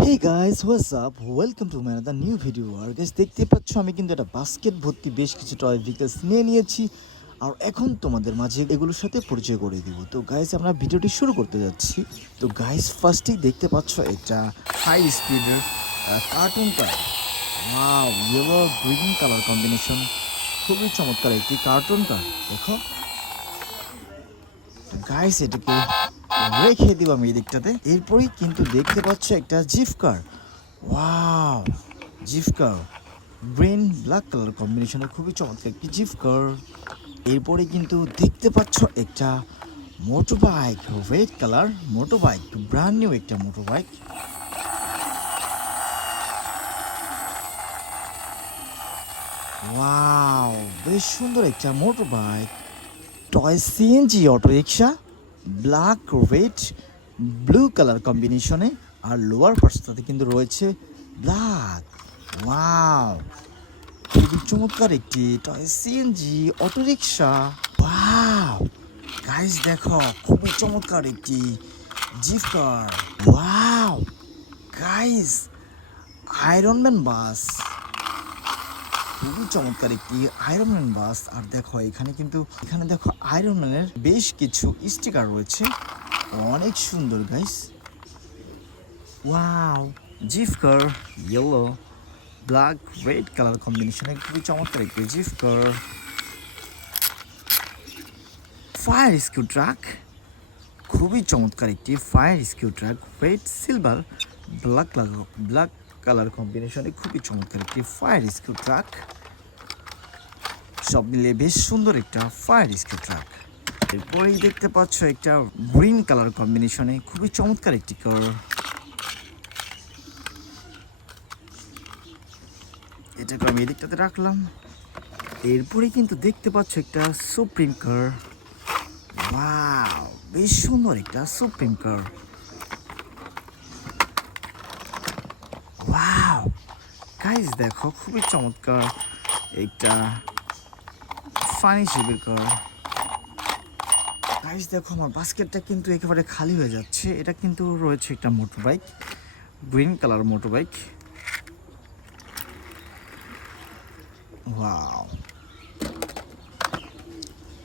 Hey guys, what's up? Welcome to my another new video. R guys দেখতে পাচ্ছ আমি কিন্তু একটা বাস্কেট ভর্তি বেশ কিছু টয় ভেহিকলস নিয়ে নিয়েছি আর এখন তোমাদের মাঝে এগুলোর সাথে পরিচয় করে দিব। তো গাইস আমরা ভিডিওটি শুরু করতে যাচ্ছি। তো গাইস ফার্স্টেই দেখতে পাচ্ছ একটা হাই স্পিডের cartoon car. Wow, yellow green colour combination, খুবই চমৎকার একটি কার্টুন কার। দেখো গাইস, এটাকে রেখে দিব আমি এই দিকটাতে। এরপরেই কিন্তু দেখতে পাচ্ছ একটা জিপ কার। ওয়াও, জিপ কার গ্রিন ব্ল্যাক কালার কম্বিনেশনে খুবই চমৎকার একটি জিপ কার। এরপরে কিন্তু দেখতে পাচ্ছ একটা motor bike, red colour motor bike, brand new একটা মোটর বাইক। ওয়াও, বেশ সুন্দর একটা motor bike. Toy CNG auto রিক্সা, ব্ল্যাক রেড ব্লু কালার কম্বিনেশনে, আর লোয়ার পার্টসটাতে কিন্তু রয়েছে ব্ল্যাক। ওয়াও, খুবই চমৎকার একটি টয় সিএনজি অটো রিক্সা। ওয়াও গাইস, দেখো খুবই চমৎকার একটি জিপ কার। ওয়াও গাইস, আয়রনম্যান বাস, খুবই চমৎকার একটি আয়রনম্যান বাস। আর দেখো এখানে দেখো আয়রনম্যানের বেশ কিছু স্টিকার রয়েছে, অনেক সুন্দর গাইস। ওয়াও, জিপ কার ইয়েলো ব্ল্যাক রেড কালার কম্বিনেশনে খুবই চমৎকার একটি জিপ কার। ফায়ার রেস্কিউ ট্রাক, খুবই চমৎকার একটি fire rescue truck, red silver black colour কম্বিনেশনে খুবই চমৎকার একটি ফায়ার রেস্কিউ ট্রাক। সব মিলিয়ে বেশ সুন্দর একটা ফায়ার রেস্কিউ ট্রাক। এরপরেই দেখতে পাচ্ছ একটা গ্রিন কালার কম্বিনেশনে খুবই চমৎকার একটি কার। এটাকে আমি এদিকটাতে রাখলাম। এরপরে কিন্তু দেখতে পাচ্ছ একটা সুপ্রিম কার। ওয়াও, বেশ সুন্দর একটা সুপ্রিম কার। ওয়াও গাইস, দেখো খুবই চমৎকার একটা ফানি শেপের কার। গাইস দেখো, আমার বাস্কেটটা কিন্তু একেবারে খালি হয়ে যাচ্ছে। এটা কিন্তু রয়েছে একটা motor bike, green colour motor bike. Wow,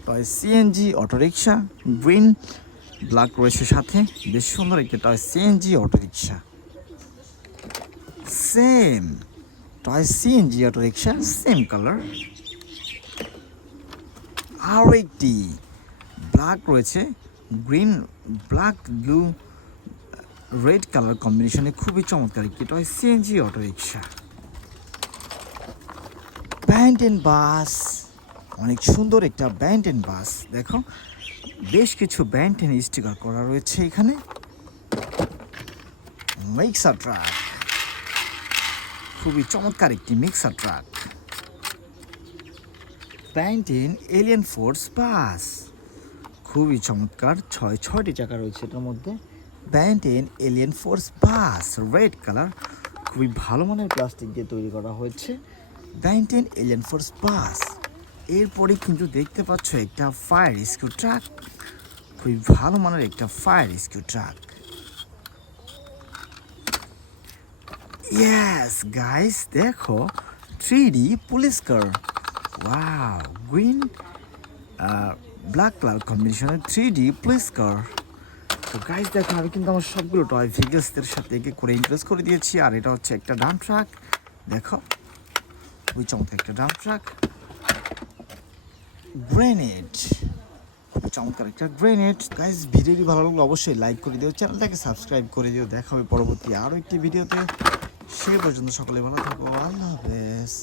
toy CNG auto rickshaw, green black রয়েছে সাথে, বেশ সুন্দর একটা toy CNG auto rickshaw. Same toy CNG auto rickshaw, same colour. আরও একটি ব্ল্যাক রয়েছে, green black blue red colour কম্বিনেশনে খুবই চমৎকার একটি toy CNG auto rickshaw. Band and bus, অনেক সুন্দর একটা ব্যান্ড এন্ড বাস। দেখো বেশ কিছু ব্যান্ড এন্ড স্টিকার করা রয়েছে এখানে। মিক্সার ট্রাক, খুবই চমৎকার একটি mixer truck. Band and alien force bus, খুবই চমৎকার, ছয়টি চাকা রয়েছে এটার মধ্যে। Band and alien force bus, red colour, খুবই ভালো মানের প্লাস্টিক দিয়ে তৈরি করা হয়েছে band and alien force bus. এরপরে কিন্তু দেখতে পাচ্ছ একটা ফায়ার রেস্কিউ ট্রাক, খুবই ভালো মানের একটা fire rescue truck. Yes guys, দেখো 3D police car. Wow, green black colour কম্বিনেশনের 3D পুলিশ কার। তো গাইস দেখো, আমি কিন্তু আমার সবগুলো টয় ভেহিকলসদের সাথে একে করে ইন্ট্রোডিউস করে দিয়েছি। আর এটা হচ্ছে একটা ডাম্প ট্রাক, দেখো খুবই চমৎকার একটা ডাম্প ট্রাক। গ্রেনেড, খুবই চমৎকার একটা গ্রেনেড। গাইস ভিডিওটি ভালো লাগলে অবশ্যই লাইক করে দিও, চ্যানেলটাকে সাবস্ক্রাইব করে দিও। দেখা হবে পরবর্তী আরও একটি ভিডিওতে। সে পর্যন্ত সকলে ভালো থাকো, আল্লাহ হাফেজ।